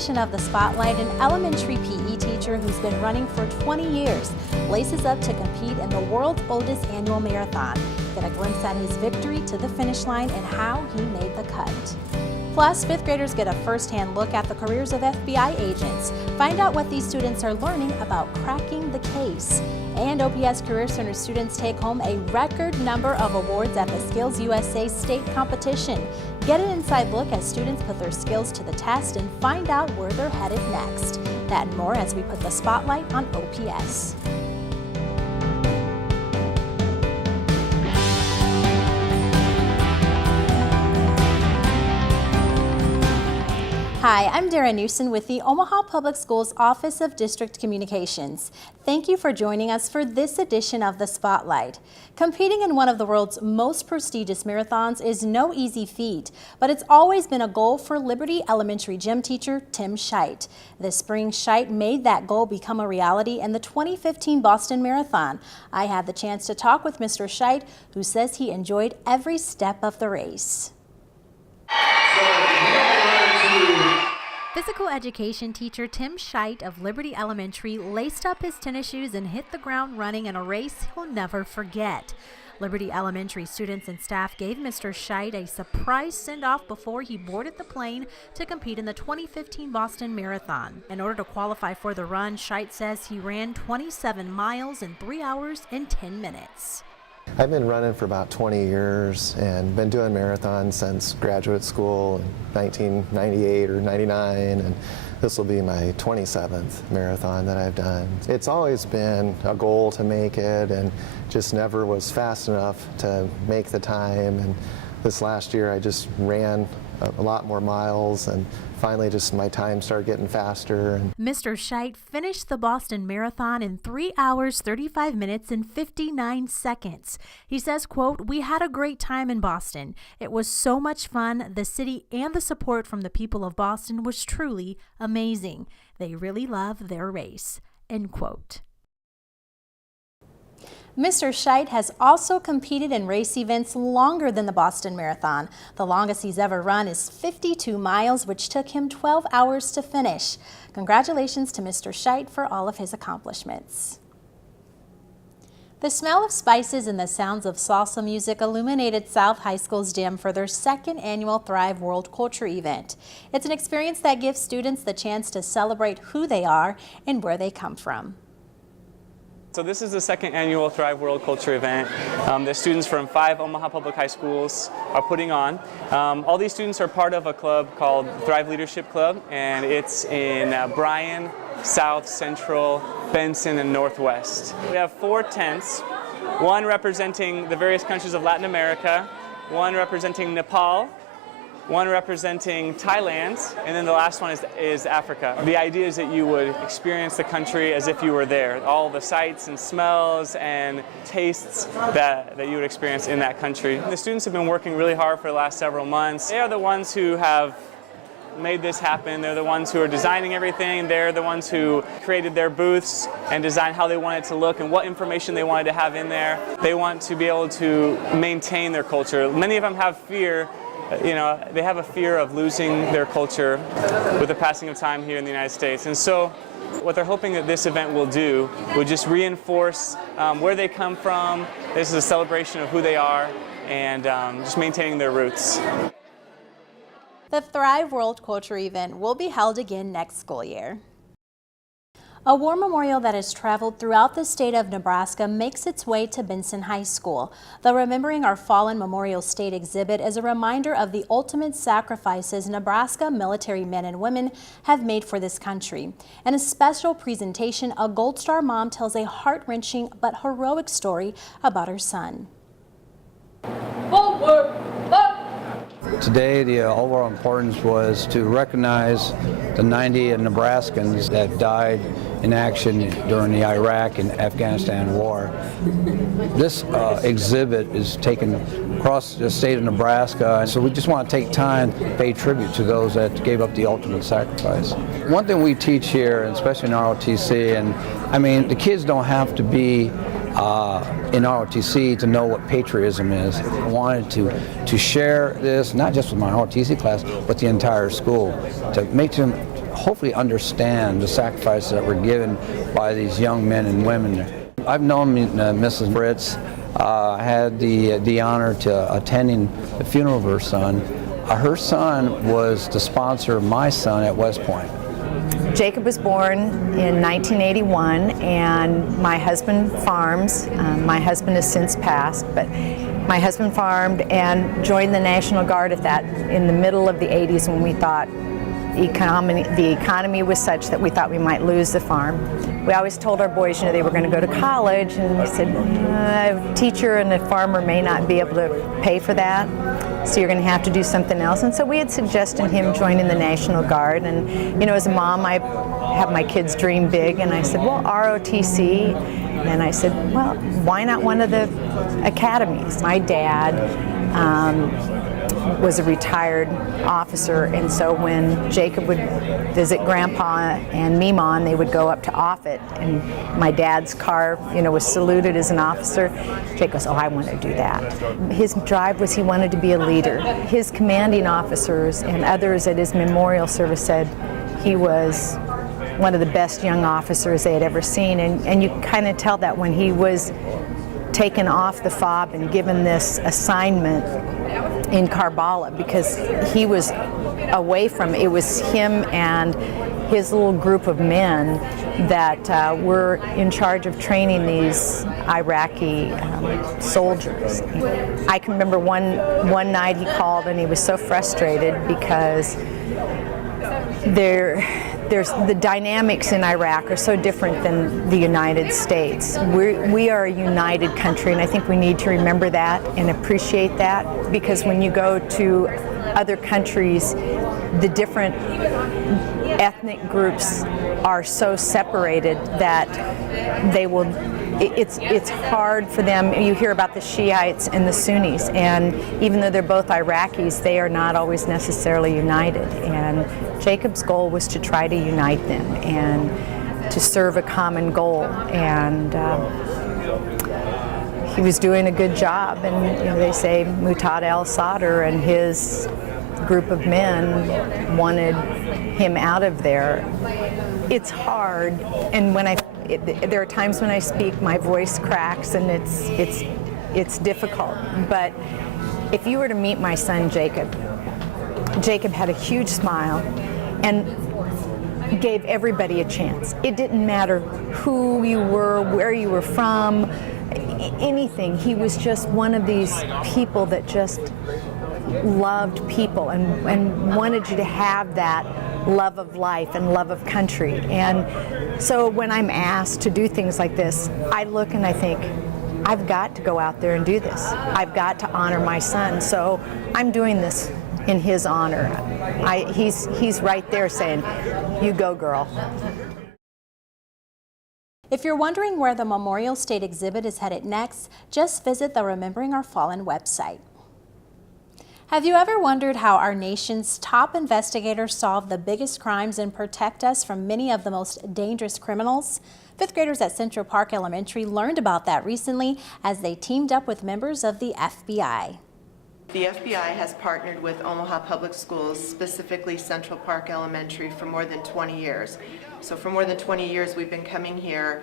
edition of The Spotlight, an elementary PE teacher who's been running for 20 years laces up to compete in the world's oldest annual marathon. Get a glimpse at his victory to the finish line and how he made the cut. Plus, fifth graders get a first-hand look at the careers of FBI agents. Find out what these students are learning about cracking the case. And OPS Career Center students take home a record number of awards at the Skills USA state competition. Get an inside look as students put their skills to the test and find out where they're headed next. That and more as we put the spotlight on OPS. Hi, I'm Dara Newson with the Omaha Public Schools Office of District Communications. Thank you for joining us for this edition of The Spotlight. Competing in one of the world's most prestigious marathons is no easy feat, but it's always been a goal for Liberty Elementary gym teacher Tim Scheit. This spring, Scheit made that goal become a reality in the 2015 Boston Marathon. I had the chance to talk with Mr. Scheit, who says he enjoyed every step of the race. Physical education teacher Tim Scheit of Liberty Elementary laced up his tennis shoes and hit the ground running in a race he'll never forget. Liberty Elementary students and staff gave Mr. Scheit a surprise send-off before he boarded the plane to compete in the 2015 Boston Marathon. In order to qualify for the run, Scheit says he ran 27 miles in 3 hours and 10 minutes. I've been running for about 20 years and been doing marathons since graduate school in 1998 or 99, and this will be my 27th marathon that I've done. It's always been a goal to make it and just never was fast enough to make the time, and this last year I just ran a lot more miles and finally just my time started getting faster. Mr. Scheit finished the Boston Marathon in 3 hours, 35 minutes and 59 seconds. He says, quote, "We had a great time in Boston. It was so much fun. The city and the support from the people of Boston was truly amazing. They really love their race," end quote. Mr. Scheit has also competed in race events longer than the Boston Marathon. The longest he's ever run is 52 miles, which took him 12 hours to finish. Congratulations to Mr. Scheit for all of his accomplishments. The smell of spices and the sounds of salsa music illuminated South High School's gym for their second annual Thrive World Culture event. It's an experience that gives students the chance to celebrate who they are and where they come from. So this is the second annual Thrive World Culture event that students from 5 Omaha Public High Schools are putting on. All these students are part of a club called Thrive Leadership Club, and it's in Bryan, South, Central, Benson, and Northwest. We have 4 tents, one representing the various countries of Latin America, one representing Nepal, one representing Thailand, and then the last one is Africa. The idea is that you would experience the country as if you were there. All the sights and smells and tastes that you would experience in that country. The students have been working really hard for the last several months. They are the ones who have made this happen. They're the ones who are designing everything. They're the ones who created their booths and designed how they want it to look and what information they wanted to have in there. They want to be able to maintain their culture. Many of them have fear. They have a fear of losing their culture with the passing of time here in the United States. And so what they're hoping that this event will do would just reinforce where they come from. This is a celebration of who they are and just maintaining their roots. The Thrive World Culture event will be held again next school year. A war memorial that has traveled throughout the state of Nebraska makes its way to Benson High School. The Remembering Our Fallen Memorial State exhibit is a reminder of the ultimate sacrifices Nebraska military men and women have made for this country. In a special presentation, a Gold Star mom tells a heart-wrenching but heroic story about her son. Forward, up. Today, the overall importance was to recognize the 90 Nebraskans that died in action during the Iraq and Afghanistan war. This exhibit is taken across the state of Nebraska, so we just want to take time to pay tribute to those that gave up the ultimate sacrifice. One thing we teach here, especially in ROTC, and I mean, the kids don't have to be in ROTC to know what patriotism is. I wanted to share this, not just with my ROTC class, but the entire school, to make them hopefully understand the sacrifices that were given by these young men and women. I've known Mrs. Fritz. I had the honor to attending the funeral of her son. Her son was the sponsor of my son at West Point. Jacob was born in 1981, and my husband farms. My husband has since passed, but my husband farmed and joined the National Guard in the middle of the 80s, when we thought the economy was such that we thought we might lose the farm. We always told our boys, they were going to go to college, and we said, a teacher and a farmer may not be able to pay for that, so you're going to have to do something else. And so we had suggested him joining the National Guard, and as a mom, I have my kids dream big, and I said, well, ROTC, and I said, well, why not one of the academies? My dad was a retired officer, and so when Jacob would visit Grandpa and Meemaw, they would go up to Offutt, and my dad's car, was saluted as an officer. Jake goes, oh, I want to do that. His drive was he wanted to be a leader. His commanding officers and others at his memorial service said he was one of the best young officers they had ever seen, and you kind of tell that when he was taken off the fob and given this assignment in Karbala, because he was away from it. It was him and his little group of men that were in charge of training these Iraqi soldiers. I can remember one night he called, and he was so frustrated because the dynamics in Iraq are so different than the United States. We are a united country, and I think we need to remember that and appreciate that, because when you go to other countries, the different ethnic groups are so separated that it's hard for them. You hear about the Shiites and the Sunnis, and even though they're both Iraqis, they are not always necessarily united. And Jacob's goal was to try to unite them and to serve a common goal. And he was doing a good job. And they say Muqtada al-Sadr and his group of men wanted him out of there. It's hard, and there are times when I speak, my voice cracks, and it's difficult. But if you were to meet my son Jacob had a huge smile and gave everybody a chance. It didn't matter who you were, where you were from, anything. He was just one of these people that just loved people and wanted you to have that love of life and love of country. And so when I'm asked to do things like this, I look and I think, I've got to go out there and do this. I've got to honor my son. So I'm doing this in his honor. He's right there saying, you go, girl. If you're wondering where the Memorial State exhibit is headed next, just visit the Remembering Our Fallen website. Have you ever wondered how our nation's top investigators solve the biggest crimes and protect us from many of the most dangerous criminals? Fifth graders at Central Park Elementary learned about that recently as they teamed up with members of the FBI. The FBI has partnered with Omaha Public Schools, specifically Central Park Elementary, for more than 20 years. So for more than 20 years we've been coming here,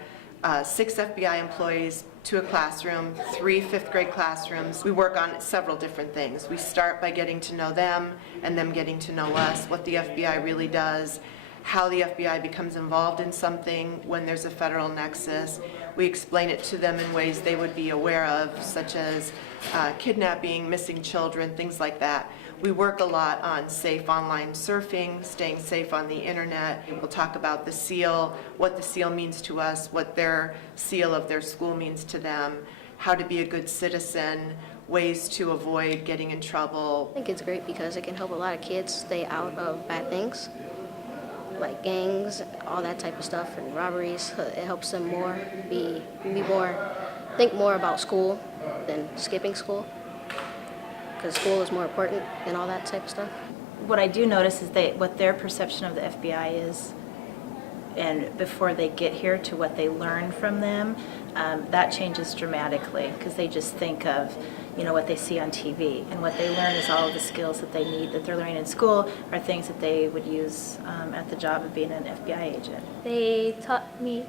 6 FBI employees to a classroom, 3 fifth grade classrooms. We work on several different things. We start by getting to know them and them getting to know us, what the FBI really does, how the FBI becomes involved in something when there's a federal nexus. We explain it to them in ways they would be aware of, such as kidnapping, missing children, things like that. We work a lot on safe online surfing, staying safe on the internet. We'll talk about the seal, what the seal means to us, what their seal of their school means to them, how to be a good citizen, ways to avoid getting in trouble. I think it's great because it can help a lot of kids stay out of bad things, like gangs, all that type of stuff, and robberies. It helps them more think more about school than skipping school, because school is more important than all that type of stuff. What I do notice is what their perception of the FBI and before they get here to what they learn from them, that changes dramatically because they just think of, you know, what they see on TV, and what they learn is all of the skills that they need that they're learning in school are things that they would use at the job of being an FBI agent. They taught me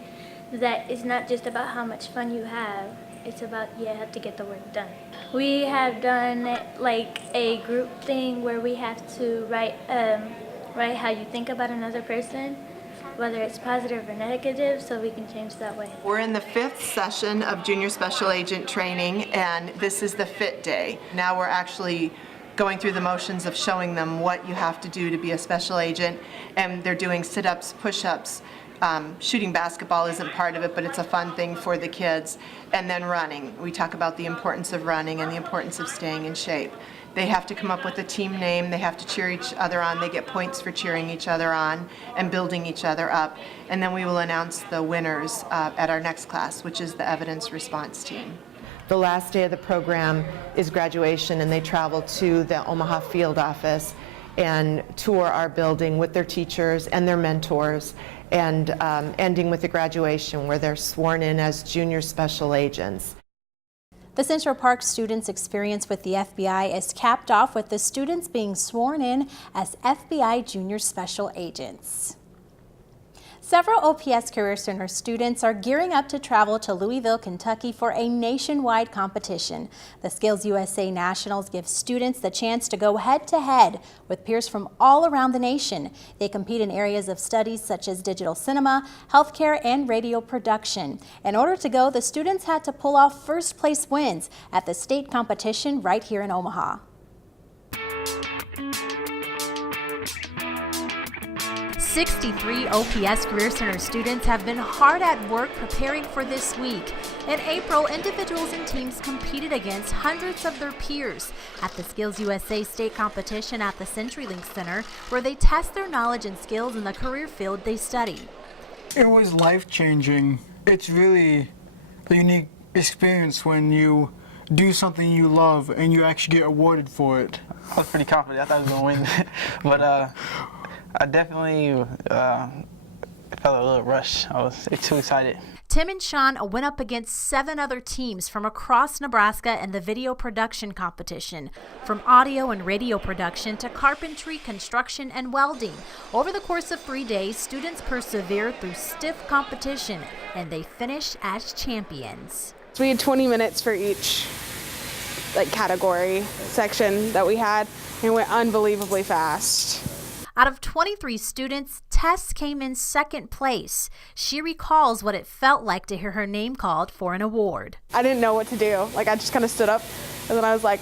that it's not just about how much fun you have, it's about you have to get the work done. We have done like a group thing where we have to write how you think about another person, whether it's positive or negative, so we can change that way. We're in the 5th session of Junior Special Agent training, and this is the fit day. Now we're actually going through the motions of showing them what you have to do to be a special agent, and they're doing sit-ups, push-ups. Shooting basketball isn't part of it, but it's a fun thing for the kids. And then running. We talk about the importance of running and the importance of staying in shape. They have to come up with a team name. They have to cheer each other on. They get points for cheering each other on and building each other up. And then we will announce the winners at our next class, which is the evidence response team. The last day of the program is graduation, and they travel to the Omaha field office and tour our building with their teachers and their mentors, and ending with the graduation where they're sworn in as junior special agents. The Central Park students' experience with the FBI is capped off with the students being sworn in as FBI Junior Special Agents. Several OPS Career Center students are gearing up to travel to Louisville, Kentucky for a nationwide competition. The Skills USA Nationals give students the chance to go head-to-head with peers from all around the nation. They compete in areas of studies such as digital cinema, healthcare, and radio production. In order to go, the students had to pull off first-place wins at the state competition right here in Omaha. 63 OPS Career Center students have been hard at work preparing for this week. In April, individuals and teams competed against hundreds of their peers at the Skills USA state competition at the CenturyLink Center, where they test their knowledge and skills in the career field they study. It was life-changing. It's really a unique experience when you do something you love and you actually get awarded for it. I was pretty confident. I thought I was going to win, but I definitely felt a little rush. I was too excited. Tim and Sean went up against 7 other teams from across Nebraska in the video production competition. From audio and radio production to carpentry, construction, and welding. Over the course of 3 days, students persevered through stiff competition, and they finished as champions. We had 20 minutes for each category section that we had, and it went unbelievably fast. Out of 23 students, Tess came in second place. She recalls what it felt like to hear her name called for an award. I didn't know what to do. I just kind of stood up, and then I was like,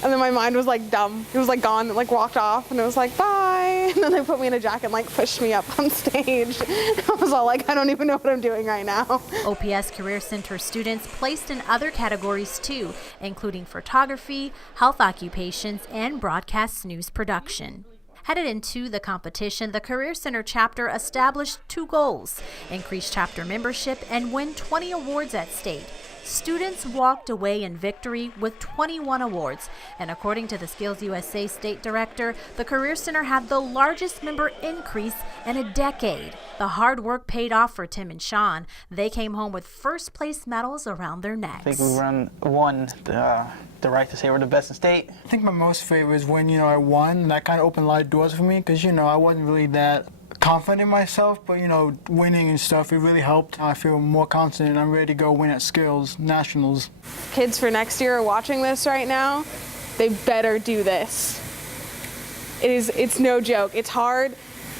and then my mind was dumb. It was gone, walked off, and it was bye. And then they put me in a jacket and pushed me up on stage. I was all I don't even know what I'm doing right now. OPS Career Center students placed in other categories too, including photography, health occupations, and broadcast news production. Headed into the competition, the Career Center chapter established 2 goals: increase chapter membership and win 20 awards at state. Students walked away in victory with 21 awards, and according to the Skills USA State Director, the Career Center had the largest member increase in a decade. The hard work paid off for Tim and Sean. They came home with first-place medals around their necks. I think we won the right to say we're the best in state. I think my most favorite is when, I won, and that kind of opened a lot of doors for me because, I wasn't really that confident in myself, but, winning and stuff, it really helped. I feel more confident and I'm ready to go win at Skills Nationals. Kids for next year are watching this right now. They better do this. It's no joke. It's hard,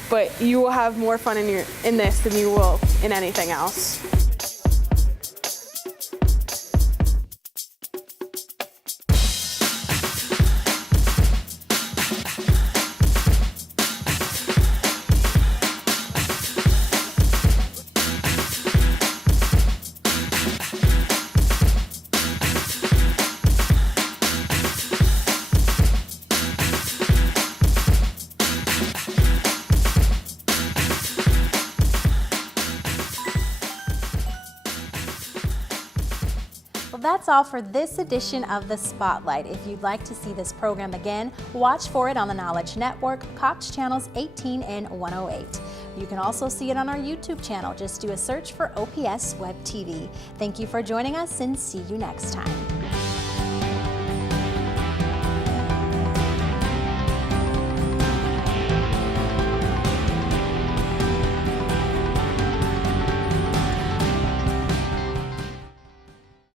but you will have more fun in this than you will in anything else. That's all for this edition of The Spotlight. If you'd like to see this program again, watch for it on the Knowledge Network, Cox Channels 18 and 108. You can also see it on our YouTube channel. Just do a search for OPS Web TV. Thank you for joining us and see you next time.